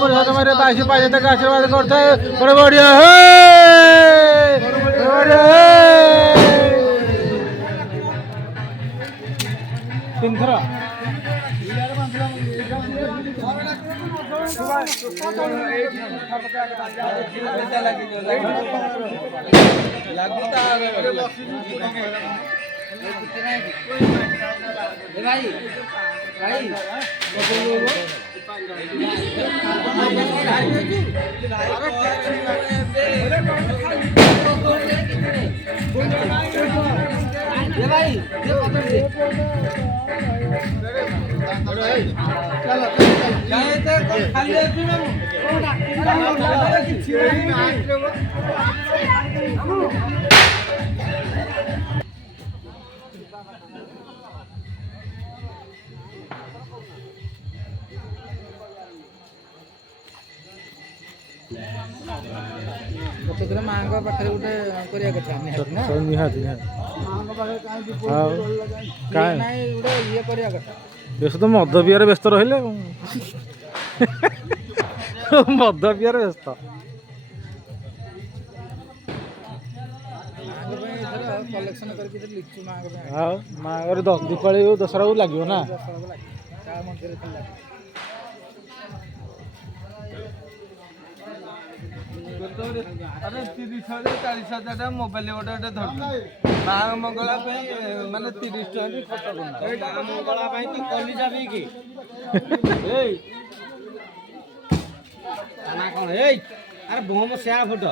পুরুষোত্তমের বাসী পাশে থেকে আশীর্বাদ করতে বড় বড়িয়া তিনথর भाई भाई गोटे माँ पाखे गोटे कथा निहाती ये कथा बेस तो मद पियार व्यस्त रहिले मद पियार व्यस्त कलेक्शन करके लिचु माँ दीपावली दशहरा को लगे ना अरे 30,000 40,000 मोबाइल गोटे गोटे धर माँ मंगला माने 30 टका खर्च मंगला तू कली जाबी कि कौन अरे बोम से फुट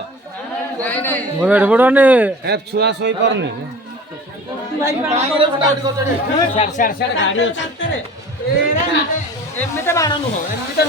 मोबाइल बड़ने छुआ सोई पारनी गाड़ी एमती बाण नुह एमती ना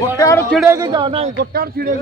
गोटे आड़ छिड़े जाओ ना गोटे आड़ छिड़े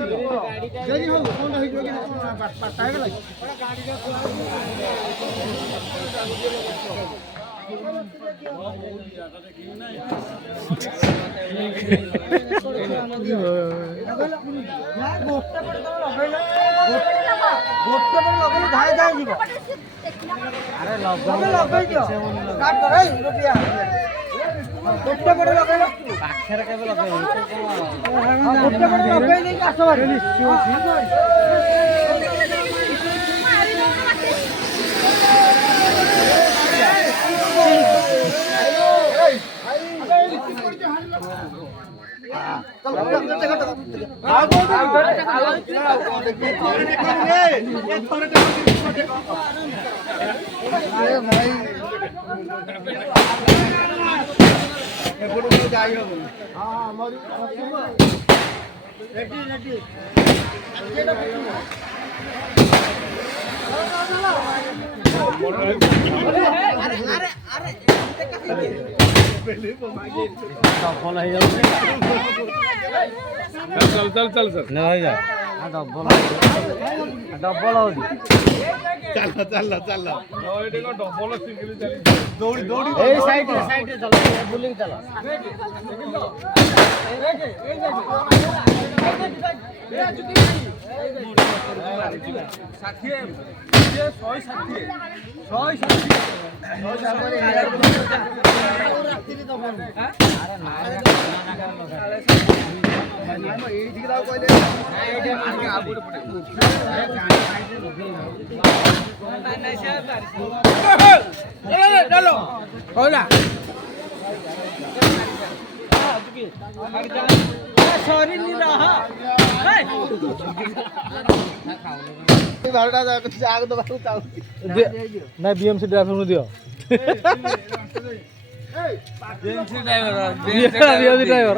चल चल चल चल नहीं जा डबल चल चल चल डबल सिंगल चली दौड़ी दौड़ी ए साइड चलो बुलिंग चलो सॉरी नहीं रहा ना बीएमसी ड्राइवर दियो बीएमसी ड्राइवर बीएमसी ड्राइवर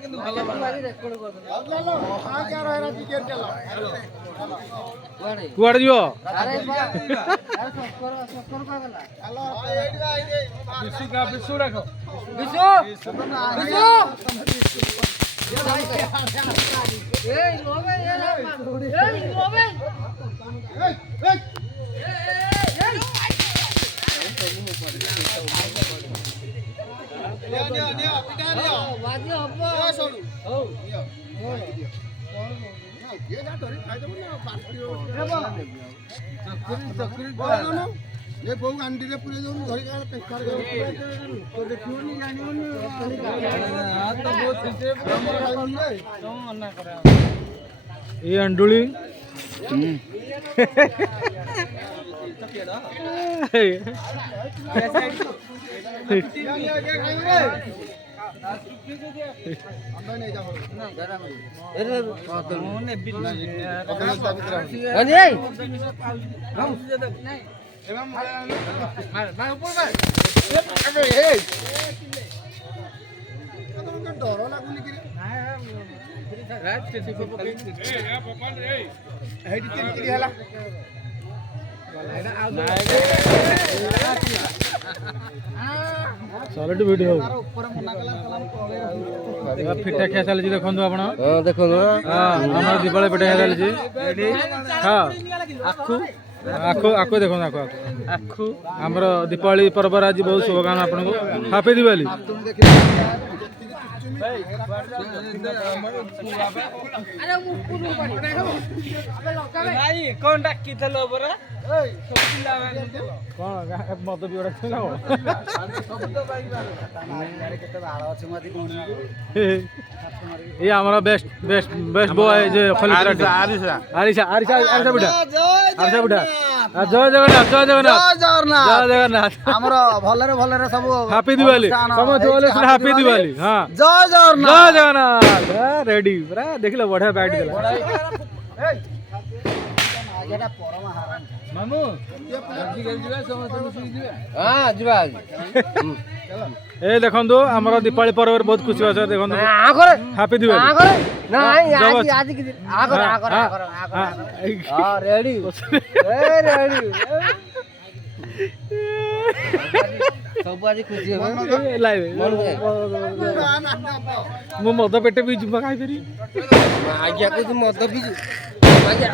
কিন্তু ভালো କୁଆଡ଼େ ଯିବ ବିଶୁ ଡାକ ये अंडुली सॉलिड वीडियो पिठा खिया चली देखो आपण देखो हमर दीपावली पिठा खिया चली हाँ आखु आखु आखु देखो आखु आखु हमर दीपावली पर्व आज बहुत शुभकामना आपन को हैप्पी दिवाली कौन डाकी थलो बरा कौन मत भी रख ना ये हमारा बेस्ट बेस्ट बेस्ट बॉय जे खलीफा आरिशा आरिशा आरिशा आरिशा बेटा आरिशा बेटा जय जगन्नाथ जय जगन्नाथ जय जगन्नाथ ଆମର ଭଲରେ ଭଲରେ ସବୁ हैप्पी दिवाली समझ वाले हैप्पी दिवाली हां ଜୟ ଜଗନ୍ନାଥ जय जगन्नाथ रेडी पूरा देखिलो बढ़िया बैठ गेला मामू हां जीवा ए देखंदो हमर दीपावली पर्व बहुत खुशी होछ देखंदो हैप्पी दिवाली ନାଇଁ ଆଜି ଆଜି କି ଆଗର ଆଗର ଆଗର ହଁ ରେଡି ଏ ରେଡି ସବୁ ଆଜି ଖୁସି ହେବେ लाइव मु मद पेटे भी जुमा खाई फेरी ଆଜ୍ଞା କିଛି ମଦ ପିଛୁ ଆଜ୍ଞା